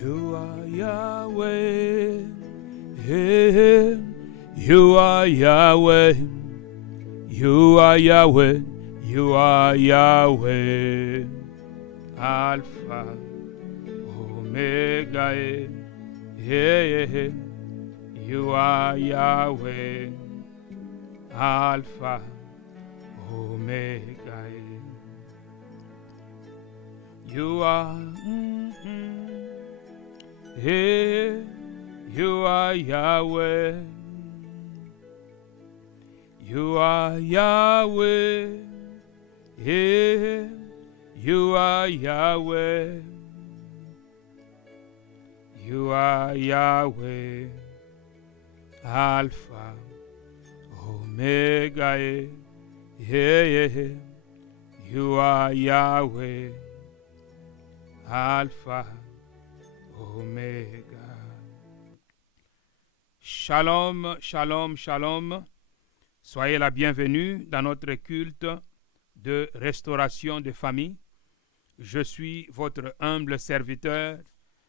You are Yahweh. You are Yahweh. You are Yahweh. You are Yahweh. Alpha, Omega. You are Yahweh. Alpha, Omega. You are. You are Yahweh. You are Yahweh. You are Yahweh. You are Yahweh. Alpha, Omega. You are Yahweh. Alpha, Omega. Shalom, shalom, shalom. Soyez la bienvenue dans notre culte de restauration de famille. Je suis votre humble serviteur,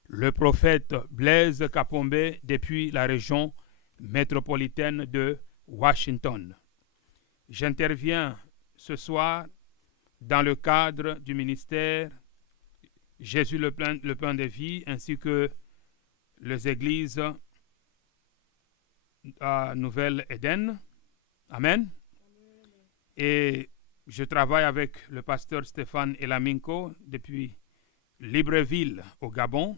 le prophète Blaise Kapombe, depuis la région métropolitaine de Washington. J'interviens ce soir dans le cadre du ministère Jésus le pain de vie, ainsi que les églises à Nouvelle-Éden. Amen. Et je travaille avec le pasteur Stéphane Elaminko depuis Libreville au Gabon,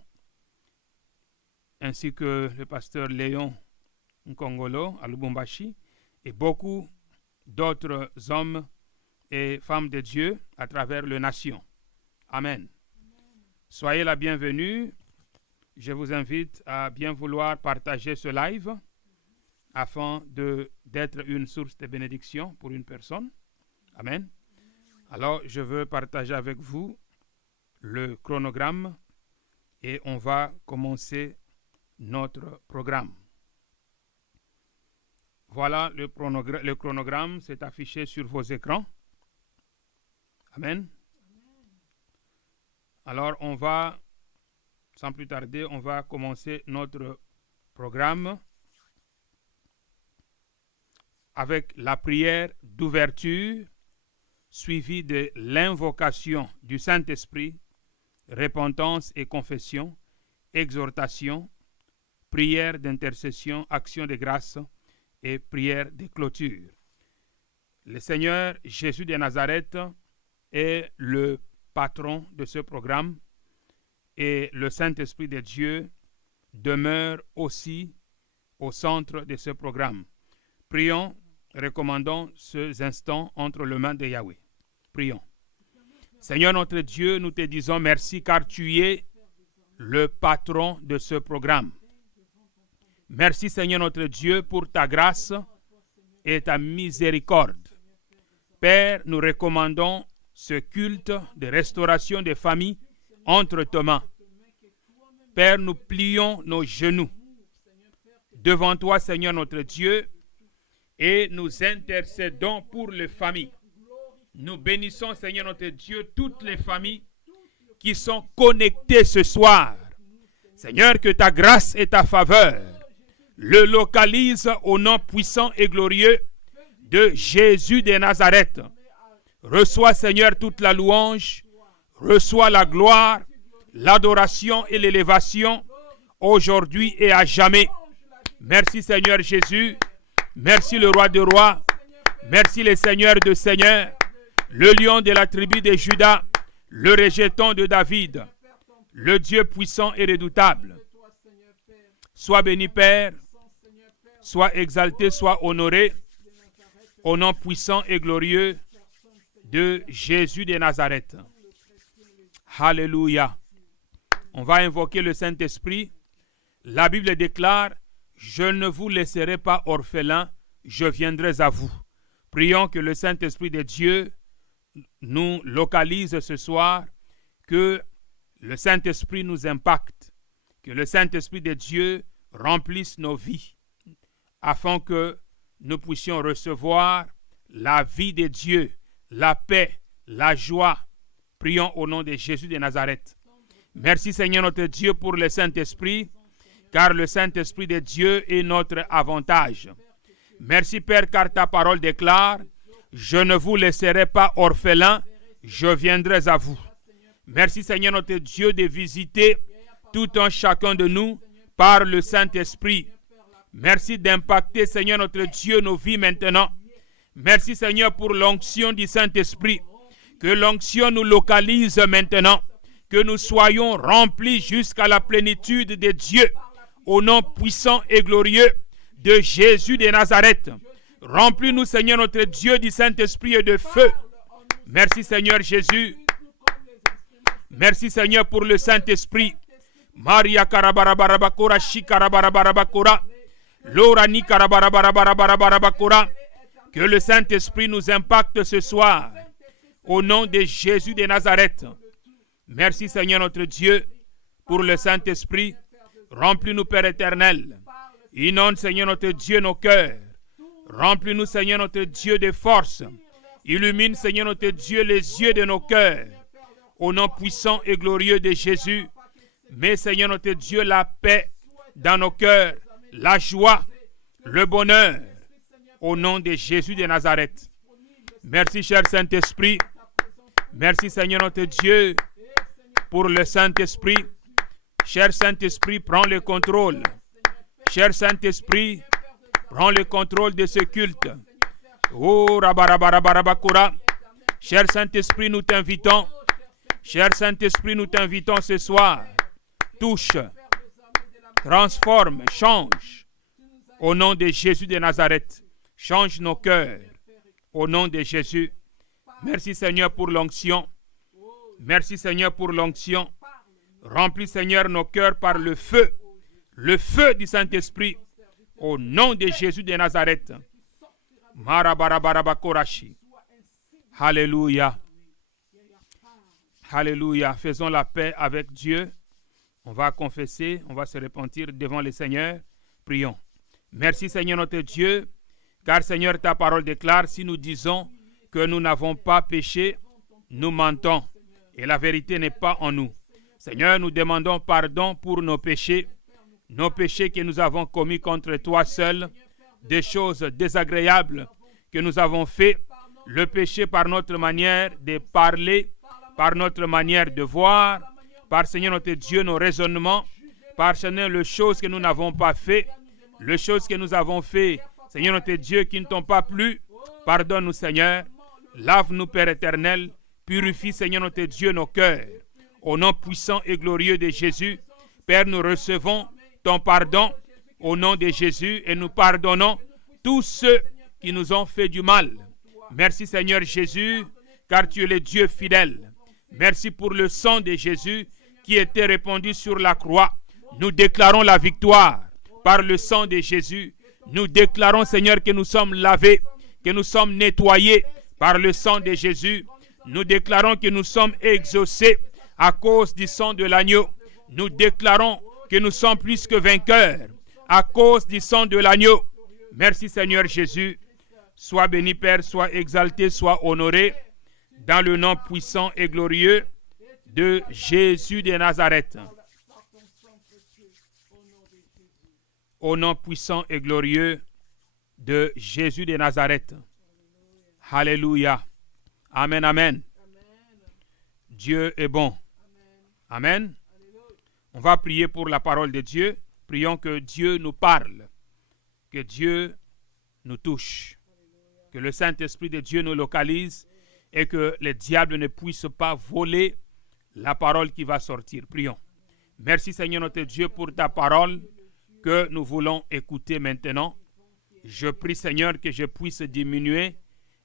ainsi que le pasteur Léon Nkongolo à Lubumbashi, et beaucoup d'autres hommes et femmes de Dieu à travers les nations. Amen. Soyez la bienvenue. Je vous invite à bien vouloir partager ce live afin d'être une source de bénédiction pour une personne. Amen. Alors, je veux partager avec vous le chronogramme et on va commencer notre programme. Voilà le chronogramme, c'est affiché sur vos écrans. Amen. Alors, sans plus tarder, on va commencer notre programme avec la prière d'ouverture suivie de l'invocation du Saint-Esprit, repentance et confession, exhortation, prière d'intercession, action de grâce et prière de clôture. Le Seigneur Jésus de Nazareth est le patron de ce programme et le Saint-Esprit de Dieu demeure aussi au centre de ce programme. Prions, recommandons ces instants entre les mains de Yahweh. Prions. Seigneur notre Dieu, nous te disons merci car tu es le patron de ce programme. Merci Seigneur notre Dieu pour ta grâce et ta miséricorde. Père, nous recommandons ce culte de restauration des familles entre tes mains. Père, nous plions nos genoux devant toi, Seigneur notre Dieu, et nous intercédons pour les familles. Nous bénissons, Seigneur notre Dieu, toutes les familles qui sont connectées ce soir. Seigneur, que ta grâce et ta faveur le localisent au nom puissant et glorieux de Jésus de Nazareth. Reçois, Seigneur, toute la louange, reçois la gloire, l'adoration et l'élévation aujourd'hui et à jamais. Merci, Seigneur Jésus. Merci, le roi des rois. Merci, le Seigneur de seigneurs, le lion de la tribu de Juda, le rejeton de David, le Dieu puissant et redoutable. Sois béni, Père. Sois exalté, sois honoré au nom puissant et glorieux de Jésus de Nazareth. Alléluia. On va invoquer le Saint-Esprit. La Bible déclare, je ne vous laisserai pas orphelins, je viendrai à vous. Prions que le Saint-Esprit de Dieu nous localise ce soir, que le Saint-Esprit nous impacte, que le Saint-Esprit de Dieu remplisse nos vies, afin que nous puissions recevoir la vie de Dieu, la paix, la joie. Prions au nom de Jésus de Nazareth. Merci Seigneur notre Dieu pour le Saint-Esprit, car le Saint-Esprit de Dieu est notre avantage. Merci Père, car ta parole déclare, je ne vous laisserai pas orphelins, je viendrai à vous. Merci Seigneur notre Dieu de visiter tout un chacun de nous par le Saint-Esprit. Merci d'impacter Seigneur notre Dieu nos vies maintenant. Merci Seigneur pour l'onction du Saint-Esprit. Que l'onction nous localise maintenant. Que nous soyons remplis jusqu'à la plénitude de Dieu. Au nom puissant et glorieux de Jésus de Nazareth. Remplis-nous Seigneur notre Dieu du Saint-Esprit et de feu. Merci Seigneur Jésus. Merci Seigneur pour le Saint-Esprit. Maria Karabarabarabakora, Shikarabarabarabarabakora, Lorani Karabarabarabarabarabakora. Que le Saint-Esprit nous impacte ce soir. Au nom de Jésus de Nazareth. Merci Seigneur notre Dieu pour le Saint-Esprit. Remplis-nous Père éternel. Inonde Seigneur notre Dieu nos cœurs. Remplis-nous Seigneur notre Dieu de force. Illumine Seigneur notre Dieu les yeux de nos cœurs. Au nom puissant et glorieux de Jésus. Mets Seigneur notre Dieu la paix dans nos cœurs. La joie, le bonheur. Au nom de Jésus de Nazareth. Merci cher Saint-Esprit. Merci Seigneur notre Dieu pour le Saint-Esprit. Cher Saint-Esprit, prends le contrôle. Cher Saint-Esprit, prends le contrôle de ce culte. Oh, Rabarabarabakura. Cher Saint-Esprit, nous t'invitons. Cher Saint-Esprit, nous t'invitons ce soir. Touche, transforme, change. Au nom de Jésus de Nazareth, change nos cœurs. Au nom de Jésus. Merci Seigneur pour l'onction. Merci Seigneur pour l'onction. Remplis Seigneur nos cœurs par le feu du Saint-Esprit. Au nom de Jésus de Nazareth. Marabarabakorashi. Alléluia. Alléluia. Faisons la paix avec Dieu. On va confesser, on va se repentir devant le Seigneur. Prions. Merci Seigneur notre Dieu, car Seigneur ta parole déclare, si nous disons que nous n'avons pas péché, nous mentons et la vérité n'est pas en nous. Seigneur, nous demandons pardon pour nos péchés que nous avons commis contre toi seul, des choses désagréables que nous avons fait, le péché par notre manière de parler, par notre manière de voir, par Seigneur notre Dieu nos raisonnements, par Seigneur les choses que nous n'avons pas fait, les choses que nous avons fait, Seigneur notre Dieu qui ne t'ont pas plu, pardonne-nous Seigneur, lave-nous Père éternel, purifie Seigneur notre Dieu nos cœurs. Au nom puissant et glorieux de Jésus, Père, nous recevons ton pardon au nom de Jésus et nous pardonnons tous ceux qui nous ont fait du mal. Merci Seigneur Jésus, car tu es le Dieu fidèle. Merci pour le sang de Jésus qui était répandu sur la croix. Nous déclarons la victoire par le sang de Jésus. Nous déclarons Seigneur que nous sommes lavés, que nous sommes nettoyés par le sang de Jésus. Nous déclarons que nous sommes exaucés à cause du sang de l'agneau. Nous déclarons que nous sommes plus que vainqueurs à cause du sang de l'agneau. Merci Seigneur Jésus. Sois béni Père, sois exalté, sois honoré dans le nom puissant et glorieux de Jésus de Nazareth. Au nom puissant et glorieux de Jésus de Nazareth. Alléluia. Amen, amen. Dieu est bon. Amen. On va prier pour la parole de Dieu. Prions que Dieu nous parle, que Dieu nous touche, que le Saint-Esprit de Dieu nous localise et que le diable ne puisse pas voler la parole qui va sortir. Prions. Merci Seigneur notre Dieu pour ta parole que nous voulons écouter maintenant. Je prie Seigneur que je puisse diminuer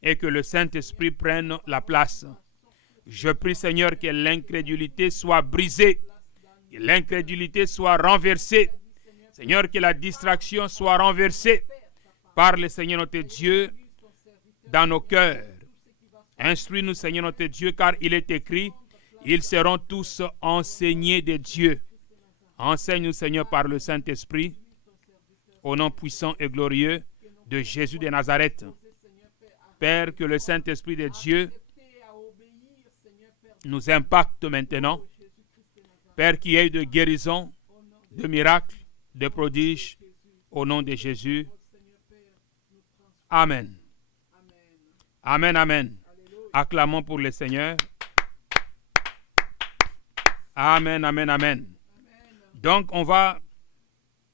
et que le Saint-Esprit prenne la place. Je prie Seigneur que l'incrédulité soit brisée, que l'incrédulité soit renversée. Seigneur, que la distraction soit renversée par le Seigneur notre Dieu dans nos cœurs. Instruis-nous Seigneur notre Dieu, car il est écrit, ils seront tous enseignés de Dieu. Enseigne-nous Seigneur par le Saint-Esprit, au nom puissant et glorieux de Jésus de Nazareth. Père, que le Saint-Esprit de Dieu nous impacte maintenant Père, qu'il y ait de guérison, de miracles, de prodiges, au nom de Jésus. Amen. Amen, amen. Acclamons pour le Seigneur. Amen, amen, amen. Donc, on va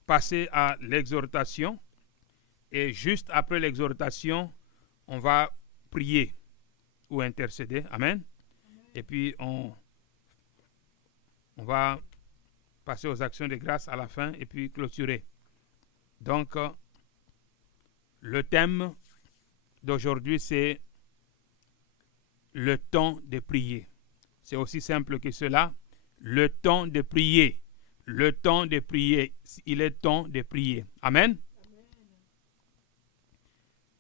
passer à l'exhortation. Et juste après l'exhortation, on va prier ou intercéder. Amen. Et puis, on va passer aux actions de grâce à la fin et puis clôturer. Donc, le thème d'aujourd'hui, c'est le temps de prier. C'est aussi simple que cela. Le temps de prier. Le temps de prier. Il est temps de prier. Amen.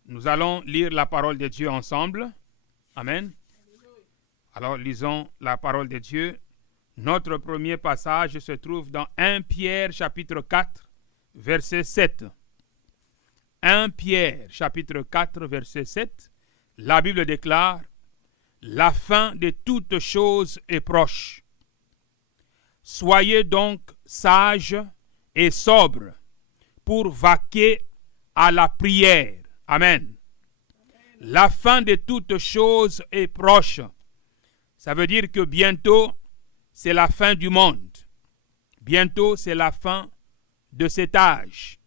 Nous allons lire la parole de Dieu ensemble. Amen. Alors, lisons la parole de Dieu. Notre premier passage se trouve dans 1 Pierre chapitre 4, verset 7. 1 Pierre chapitre 4, verset 7. La Bible déclare: la fin de toutes choses est proche. Soyez donc sages et sobres pour vaquer à la prière. Amen. La fin de toutes choses est proche. Ça veut dire que bientôt, c'est la fin du monde. Bientôt, c'est la fin de cet âge.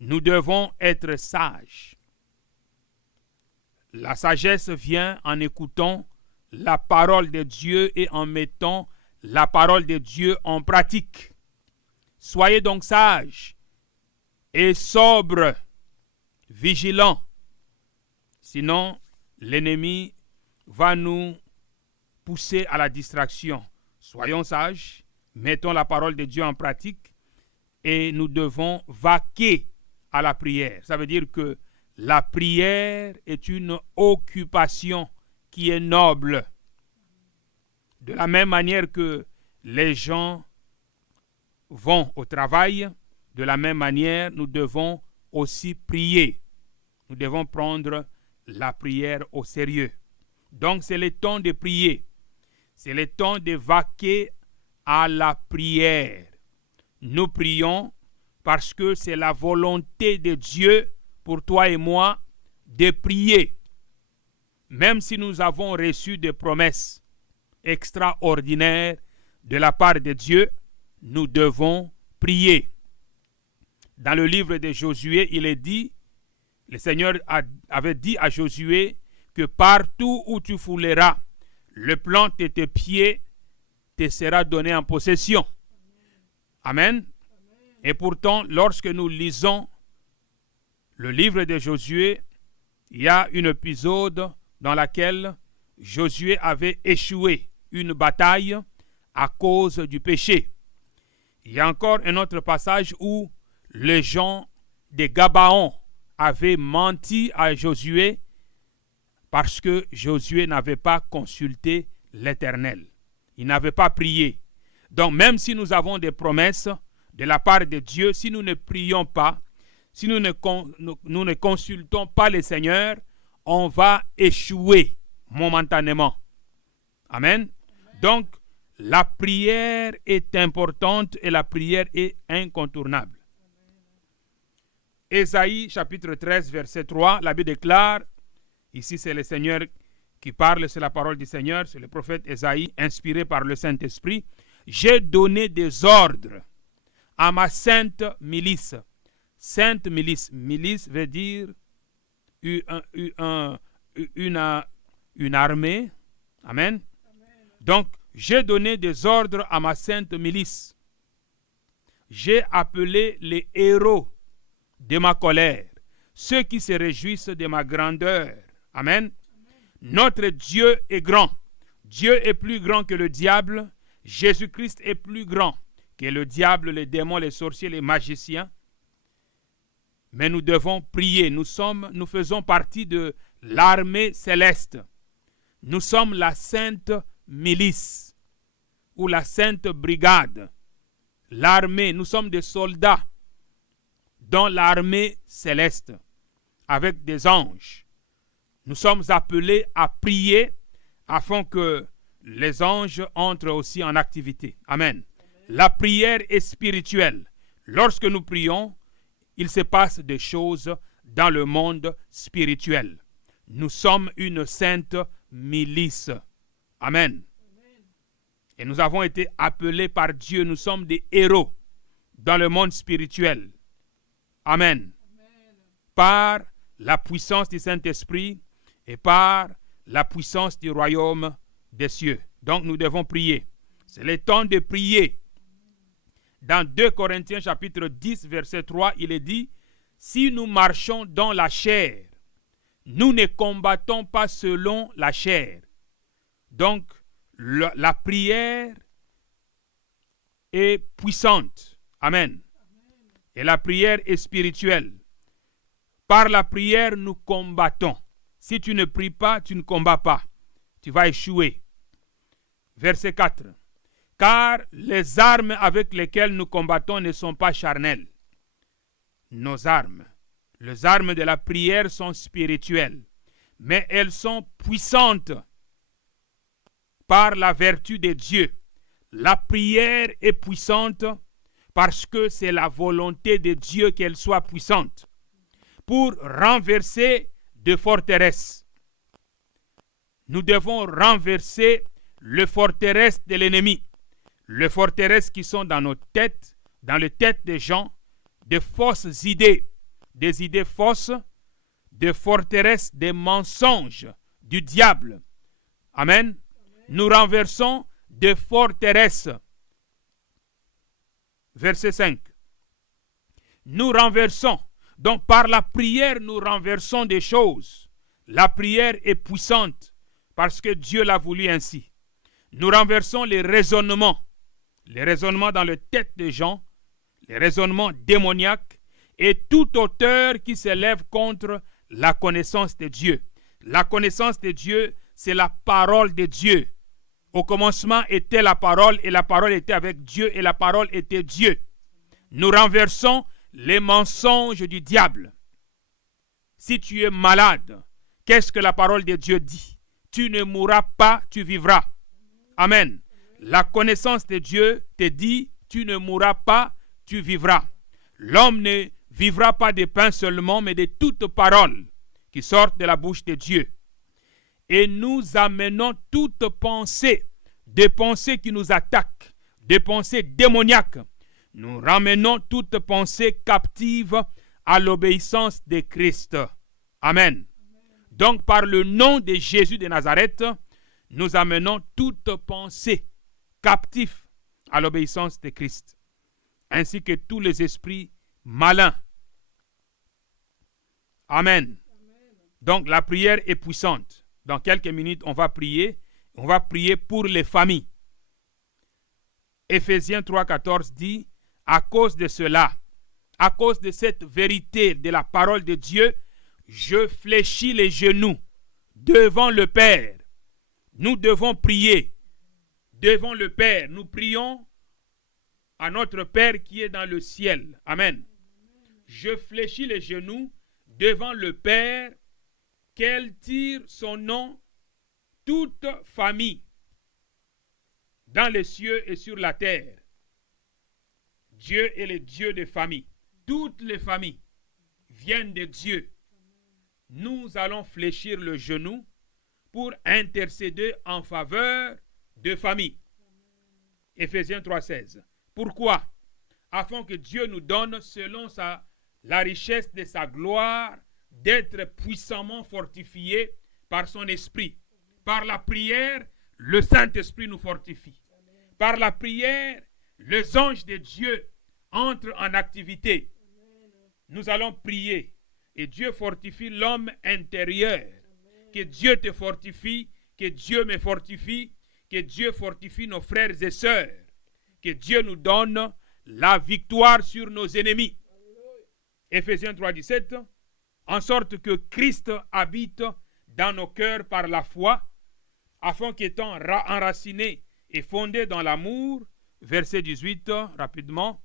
Nous devons être sages. La sagesse vient en écoutant la parole de Dieu et en mettant la parole de Dieu en pratique. Soyez donc sages et sobres, vigilants. Sinon, l'ennemi va nous pousser à la distraction. Soyons sages, mettons la parole de Dieu en pratique et nous devons vaquer à la prière. Ça veut dire que la prière est une occupation qui est noble. De la même manière que les gens vont au travail, de la même manière, nous devons aussi prier. Nous devons prendre la prière au sérieux. Donc, c'est le temps de prier. C'est le temps de vaquer à la prière. Nous prions parce que c'est la volonté de Dieu pour toi et moi de prier. Même si nous avons reçu des promesses extraordinaires de la part de Dieu, nous devons prier. Dans le livre de Josué, il est dit, le Seigneur avait dit à Josué que partout où tu fouleras le plant de tes pieds te sera donné en possession. Amen. Et pourtant, lorsque nous lisons le livre de Josué, il y a un épisode dans lequel Josué avait échoué une bataille à cause du péché. Il y a encore un autre passage où les gens de Gabaon avaient menti à Josué parce que Josué n'avait pas consulté l'Éternel. Il n'avait pas prié. Donc même si nous avons des promesses de la part de Dieu, si nous ne prions pas, si nous ne consultons pas le Seigneur, on va échouer momentanément. Amen. Donc, la prière est importante et la prière est incontournable. Ésaïe chapitre 13, verset 3, la Bible déclare, ici c'est le Seigneur qui parle, c'est la parole du Seigneur, c'est le prophète Ésaïe, inspiré par le Saint-Esprit. J'ai donné des ordres à ma sainte milice. Sainte milice. Milice veut dire une armée. Amen. Donc, j'ai donné des ordres à ma sainte milice. J'ai appelé les héros de ma colère, ceux qui se réjouissent de ma grandeur. Amen. Notre Dieu est grand. Dieu est plus grand que le diable. Jésus-Christ est plus grand que le diable, les démons, les sorciers, les magiciens. Mais nous devons prier. Nous faisons partie de l'armée céleste. Nous sommes la sainte milice ou la sainte brigade. L'armée, nous sommes des soldats dans l'armée céleste avec des anges. Nous sommes appelés à prier afin que les anges entrent aussi en activité. Amen. La prière est spirituelle. Lorsque nous prions, il se passe des choses dans le monde spirituel. Nous sommes une sainte milice. Amen. Et nous avons été appelés par Dieu. Nous sommes des héros dans le monde spirituel. Amen. Par la puissance du Saint-Esprit et par la puissance du royaume des cieux. Donc nous devons prier. C'est le temps de prier. Dans 2 Corinthiens chapitre 10 verset 3, il est dit: si nous marchons dans la chair, nous ne combattons pas selon la chair. Donc la prière est puissante. Amen. Et la prière est spirituelle. Par la prière, nous combattons. Si tu ne pries pas, tu ne combats pas. Tu vas échouer. Verset 4. Car les armes avec lesquelles nous combattons ne sont pas charnelles. Nos armes, les armes de la prière sont spirituelles, mais elles sont puissantes par la vertu de Dieu. La prière est puissante parce que c'est la volonté de Dieu qu'elle soit puissante pour renverser des forteresses. Nous devons renverser les forteresses de l'ennemi, les forteresses qui sont dans nos têtes, dans les têtes des gens, des fausses idées, des idées fausses, des forteresses, des mensonges du diable. Amen. Nous renversons des forteresses. Verset 5. Nous renversons. Donc par la prière, nous renversons des choses. La prière est puissante parce que Dieu l'a voulu ainsi. Nous renversons les raisonnements dans les têtes des gens, les raisonnements démoniaques et tout auteur qui s'élève contre la connaissance de Dieu. La connaissance de Dieu, c'est la parole de Dieu. Au commencement était la parole et la parole était avec Dieu et la parole était Dieu. Nous renversons les mensonges du diable. Si tu es malade, qu'est-ce que la parole de Dieu dit? Tu ne mourras pas, tu vivras. Amen. La connaissance de Dieu te dit, tu ne mourras pas, tu vivras. L'homme ne vivra pas de pain seulement, mais de toute parole qui sort de la bouche de Dieu. Et nous amenons toute pensée, des pensées qui nous attaquent, des pensées démoniaques. Nous ramenons toute pensée captive à l'obéissance de Christ. Amen. Donc par le nom de Jésus de Nazareth, nous amenons toute pensée captive à l'obéissance de Christ, ainsi que tous les esprits malins. Amen. Donc la prière est puissante. Dans quelques minutes, on va prier. On va prier pour les familles. Éphésiens 3,14 dit: à cause de cela, à cause de cette vérité de la parole de Dieu, je fléchis les genoux devant le Père. Nous devons prier devant le Père. Nous prions à notre Père qui est dans le ciel. Amen. Je fléchis les genoux devant le Père, qu'elle tire son nom toute famille dans les cieux et sur la terre. Dieu est le Dieu des familles. Toutes les familles viennent de Dieu. Nous allons fléchir le genou pour intercéder en faveur de familles. Éphésiens 3,16. Pourquoi? Afin que Dieu nous donne, selon la richesse de sa gloire, d'être puissamment fortifiés par son esprit. Par la prière, le Saint-Esprit nous fortifie. Par la prière, les anges de Dieu entrent en activité. Nous allons prier et Dieu fortifie l'homme intérieur. Que Dieu te fortifie, que Dieu me fortifie, que Dieu fortifie nos frères et sœurs. Que Dieu nous donne la victoire sur nos ennemis. Éphésiens 3,17. En sorte que Christ habite dans nos cœurs par la foi, afin qu'étant enracinés et fondés dans l'amour, verset 18, rapidement,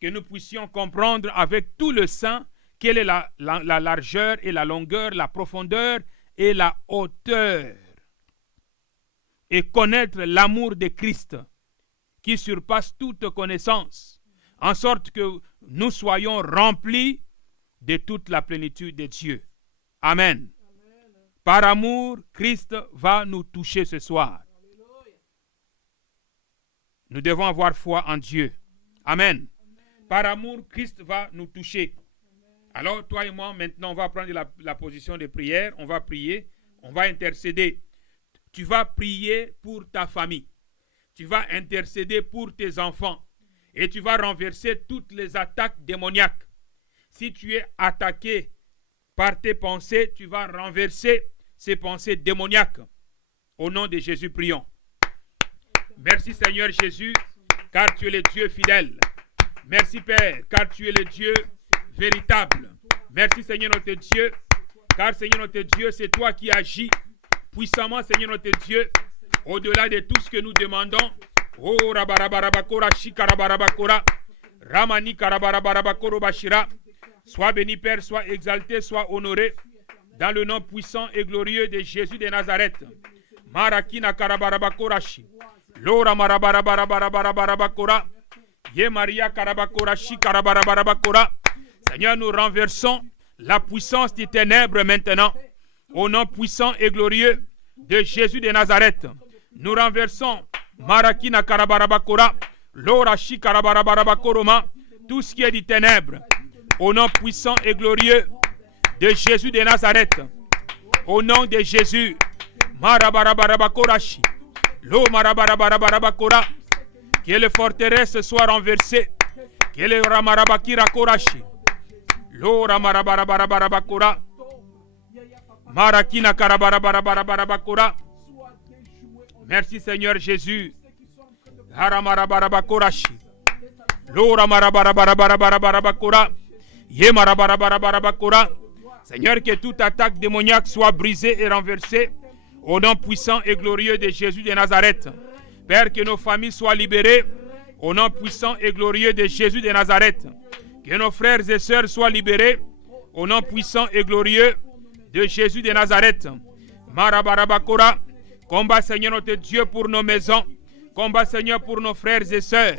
que nous puissions comprendre avec tout le saint quelle est la largeur et la longueur, la profondeur et la hauteur. et connaître l'amour de Christ qui surpasse toute connaissance, en sorte que nous soyons remplis de toute la plénitude de Dieu. Amen. Par amour, Christ va nous toucher ce soir. Nous devons avoir foi en Dieu. Amen. Par amour, Christ va nous toucher. Alors, toi et moi, maintenant, on va prendre la position de prière. On va prier. On va intercéder. Tu vas prier pour ta famille. Tu vas intercéder pour tes enfants. Et tu vas renverser toutes les attaques démoniaques. Si tu es attaqué par tes pensées, tu vas renverser ces pensées démoniaques. Au nom de Jésus, prions. Merci Seigneur Jésus, car tu es le Dieu fidèle. Merci Père, car tu es le Dieu véritable. Merci Seigneur notre Dieu, car Seigneur notre Dieu, c'est toi qui agis puissamment Seigneur notre Dieu, au-delà de tout ce que nous demandons. Oh Rabarabarabakora, Shikarabarabakora, Ramani Karabarabakoro Bashira. Sois béni Père, sois exalté, sois honoré, dans le nom puissant et glorieux de Jésus de Nazareth. Marakina Karabarabakorashi. Lora Marabarabarabarabarabakora. Ye Maria Karabakorashi Karabarabarabakora. Seigneur, nous renversons la puissance des ténèbres maintenant, au nom puissant et glorieux de Jésus de Nazareth. Nous renversons Marakina Karabarabakora, Lora Shi Karabarabarabakora, tout ce qui est des ténèbres, au nom puissant et glorieux de Jésus de Nazareth. Au nom de Jésus, Marabarabakorashi, Lo Marabarabarabakora, que les forteresses soient renversées, que les Ramarabakira Korashi, Lo Ramarabarabarabakora, Marakina Karabarabarabakora. Merci Seigneur Jésus. Haramarabakorashi, Lo Ramarabarabarabakora, Ye Marabarabarabakora. Seigneur, que toute attaque démoniaque soit brisée et renversée au nom puissant et glorieux de Jésus de Nazareth. Père, que nos familles soient libérées au nom puissant et glorieux de Jésus de Nazareth. Que nos frères et sœurs soient libérés au nom puissant et glorieux de Jésus de Nazareth. Marabarabakora, combat Seigneur notre Dieu pour nos maisons. Combat Seigneur pour nos frères et sœurs.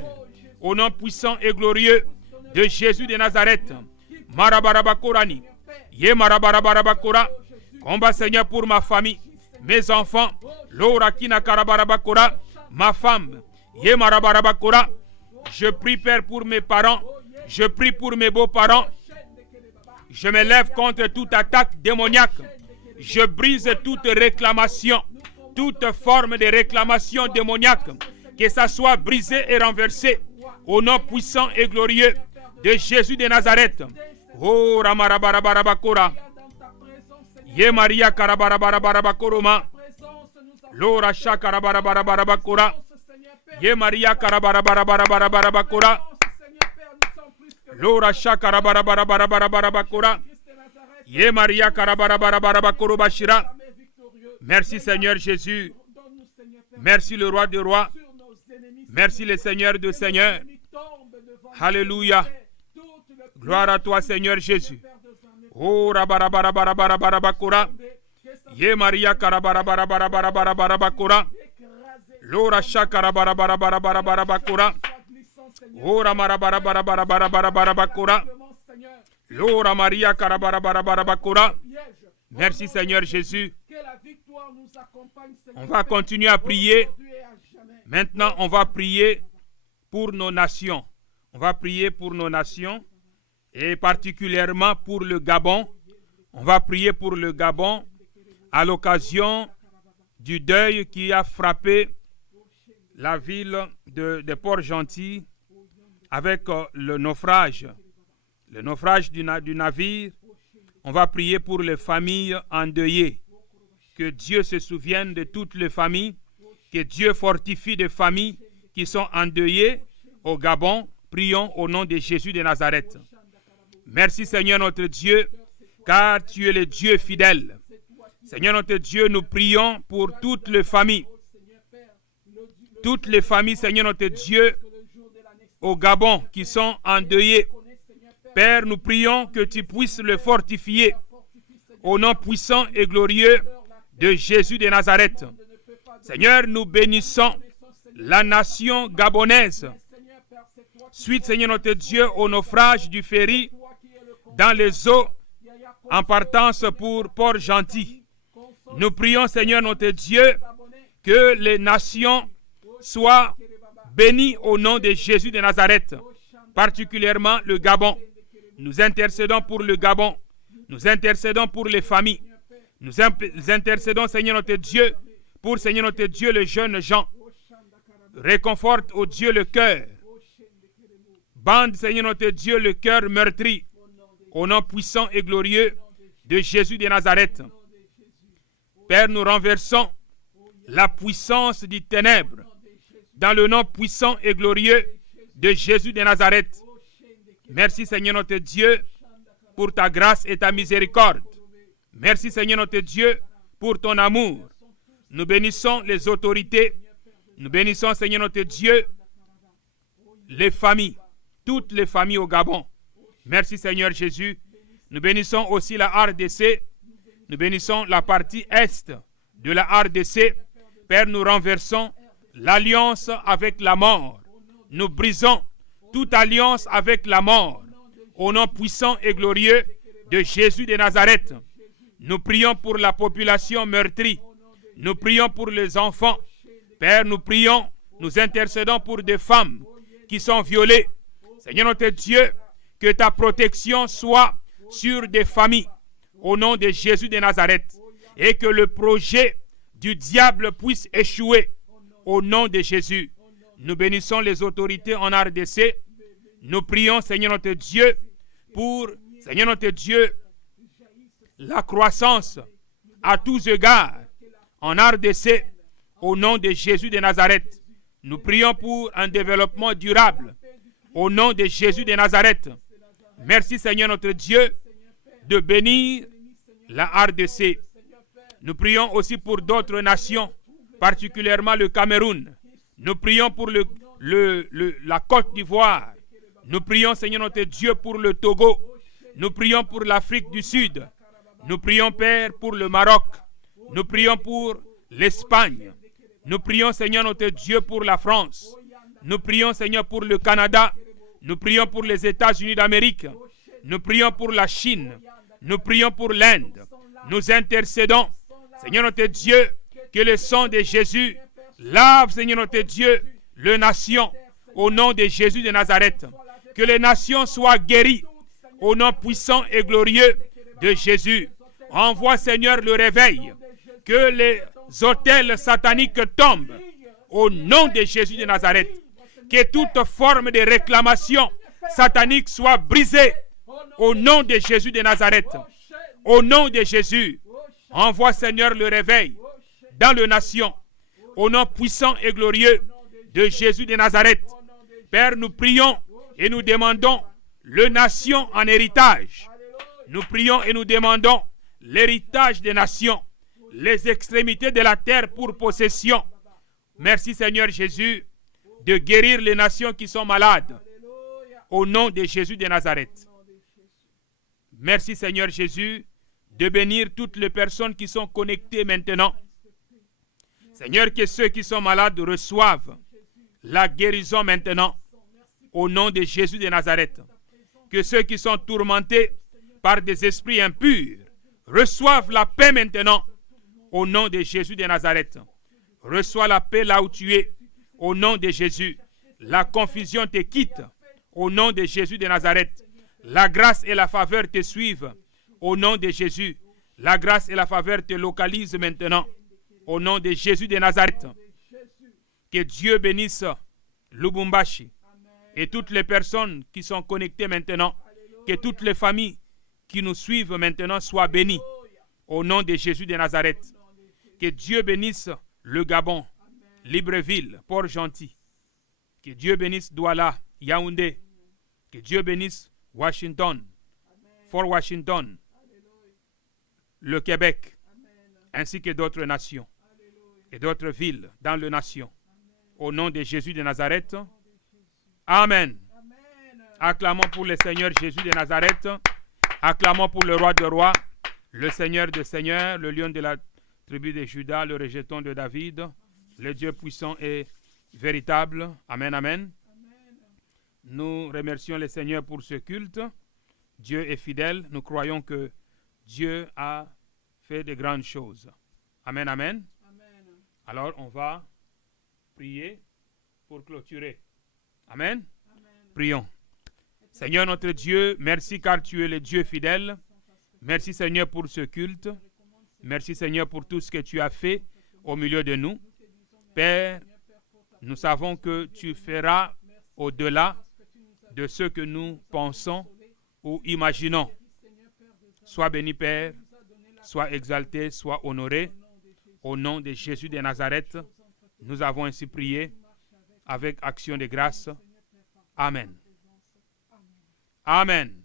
Au nom puissant et glorieux de Jésus de Nazareth. Marabarabakorani. Ye Marabarabarabakora. Combat Seigneur pour ma famille, mes enfants. Lora Kina Karabarabakora. Ma femme. Ye Marabarabakora. Je prie Père pour mes parents. Je prie pour mes beaux-parents. Je me lève contre toute attaque démoniaque. Je brise toute réclamation, toute forme de réclamation démoniaque. Que ça soit brisé et renversé au nom puissant et glorieux de Jésus de Nazareth. Oh Ramarabarabakora. Ye Maria Karabarabarabarabakoroma. Lora Shakarabarabarabarabakora. Ye Maria Karabarabarabarabarabakora. Lora Shakarabarabarabarabakora. Ye Maria Karabarabarabarabakorobashira. Merci Seigneur Jésus. Merci le roi des rois. Merci le Seigneur des seigneurs. Alléluia. Gloire à toi Seigneur Jésus. Oh Rabarabarabarabarabakora. Ye Maria Karabarabarabarabarabakora. Lora Shakarabarabarabarabakora. Oh Ramarabarabarabarabakora. Lora Maria Karabarabarabakora. Merci Seigneur Jésus. On va continuer à prier. Maintenant, on va prier pour nos nations. On va prier pour nos nations et particulièrement pour le Gabon. On va prier pour le Gabon à l'occasion du deuil qui a frappé la ville de Port-Gentil avec le naufrage du navire. On va prier pour les familles endeuillées. Que Dieu se souvienne de toutes les familles. Que Dieu fortifie des familles qui sont endeuillées au Gabon. Prions au nom de Jésus de Nazareth. Merci Seigneur notre Dieu, car tu es le Dieu fidèle. Seigneur notre Dieu, nous prions pour toutes les familles. Toutes les familles, Seigneur notre Dieu, au Gabon qui sont endeuillées. Père, nous prions que tu puisses le fortifier au nom puissant et glorieux de Jésus de Nazareth. Seigneur, nous bénissons la nation gabonaise. Suite, Seigneur notre Dieu, au naufrage du ferry dans les eaux en partance pour Port-Gentil. Nous prions, Seigneur notre Dieu, que les nations soient bénies au nom de Jésus de Nazareth, particulièrement le Gabon. Nous intercédons pour le Gabon. Nous intercédons pour les familles. Nous intercédons, Seigneur notre Dieu, pour, Seigneur notre Dieu, le jeune Jean. Réconforte, ô Dieu, le cœur. Bande, Seigneur notre Dieu, le cœur meurtri. Au nom puissant et glorieux de Jésus de Nazareth. Père, nous renversons la puissance du ténèbre dans le nom puissant et glorieux de Jésus de Nazareth. Merci, Seigneur notre Dieu, pour ta grâce et ta miséricorde. Merci, Seigneur notre Dieu, pour ton amour. Nous bénissons les autorités. Nous bénissons, Seigneur notre Dieu, les familles, toutes les familles au Gabon. Merci, Seigneur Jésus. Nous bénissons aussi la RDC. Nous bénissons la partie est de la RDC. Père, nous renversons l'alliance avec la mort. Nous brisons toute alliance avec la mort. Au nom puissant et glorieux de Jésus de Nazareth. Nous prions pour la population meurtrie. Nous prions pour les enfants. Père, nous prions, nous intercédons pour des femmes qui sont violées. Seigneur notre Dieu, que ta protection soit sur des familles au nom de Jésus de Nazareth et que le projet du diable puisse échouer au nom de Jésus. Nous bénissons les autorités en RDC. Nous prions, Seigneur notre Dieu, pour, Seigneur notre Dieu, la croissance à tous égards en RDC au nom de Jésus de Nazareth. Nous prions pour un développement durable au nom de Jésus de Nazareth. Merci, Seigneur notre Dieu, de bénir la RDC. Nous prions aussi pour d'autres nations, particulièrement le Cameroun. Nous prions pour la Côte d'Ivoire. Nous prions, Seigneur notre Dieu, pour le Togo. Nous prions pour l'Afrique du Sud. Nous prions, Père, pour le Maroc. Nous prions pour l'Espagne. Nous prions, Seigneur notre Dieu, pour la France. Nous prions, Seigneur, pour le Canada. Nous prions pour les États-Unis d'Amérique. Nous prions pour la Chine. Nous prions pour l'Inde. Nous intercédons, Seigneur notre Dieu, que le sang de Jésus lave, Seigneur notre Dieu, les nations au nom de Jésus de Nazareth. Que les nations soient guéries au nom puissant et glorieux de Jésus. Envoie, Seigneur, le réveil. Que les autels sataniques tombent au nom de Jésus de Nazareth. Que toute forme de réclamation satanique soit brisée au nom de Jésus de Nazareth. Au nom de Jésus, envoie, Seigneur, le réveil dans les nations. Au nom puissant et glorieux de Jésus de Nazareth. Père, nous prions et nous demandons les nations en héritage. Nous prions et nous demandons l'héritage des nations, les extrémités de la terre pour possession. Merci, Seigneur Jésus, de guérir les nations qui sont malades. Au nom de Jésus de Nazareth. Merci, Seigneur Jésus, de bénir toutes les personnes qui sont connectées maintenant. Seigneur, que ceux qui sont malades reçoivent la guérison maintenant. Au nom de Jésus de Nazareth. Que ceux qui sont tourmentés par des esprits impurs reçoivent la paix maintenant. Au nom de Jésus de Nazareth. Reçois la paix là où tu es. Au nom de Jésus. La confusion te quitte. Au nom de Jésus de Nazareth. La grâce et la faveur te suivent. Au nom de Jésus. La grâce et la faveur te localisent maintenant. Au nom de Jésus de Nazareth. Que Dieu bénisse Lubumbashi et toutes les personnes qui sont connectées maintenant. Que toutes les familles qui nous suivent maintenant soient bénies. Au nom de Jésus de Nazareth. Que Dieu bénisse le Gabon, Libreville, Port-Gentil. Que Dieu bénisse Douala, Yaoundé. Que Dieu bénisse Washington, Fort Washington, le Québec, ainsi que d'autres nations et d'autres villes dans les nations. Au nom de Jésus de Nazareth. Amen. Acclamons pour le Seigneur Jésus de Nazareth. Acclamons pour le roi de rois, le Seigneur de seigneurs, le lion de la tribu de Juda, le rejeton de David. Le Dieu puissant et véritable. Amen, amen. Nous remercions le Seigneur pour ce culte. Dieu est fidèle. Nous croyons que Dieu a fait de grandes choses. Amen, amen. Alors, on va prier pour clôturer. Amen. Prions. Seigneur notre Dieu, merci car tu es le Dieu fidèle. Merci Seigneur pour ce culte. Merci Seigneur pour tout ce que tu as fait au milieu de nous. Père, nous savons que tu feras au-delà de ce que nous pensons ou imaginons. Sois béni Père, sois exalté, sois honoré. Au nom de Jésus de Nazareth, nous avons ainsi prié avec action de grâce. Amen. Amen.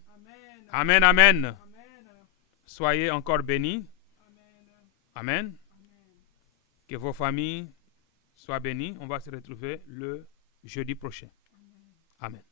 Amen, amen. Soyez encore bénis. Amen. Que vos familles soient bénies. On va se retrouver le jeudi prochain. Amen.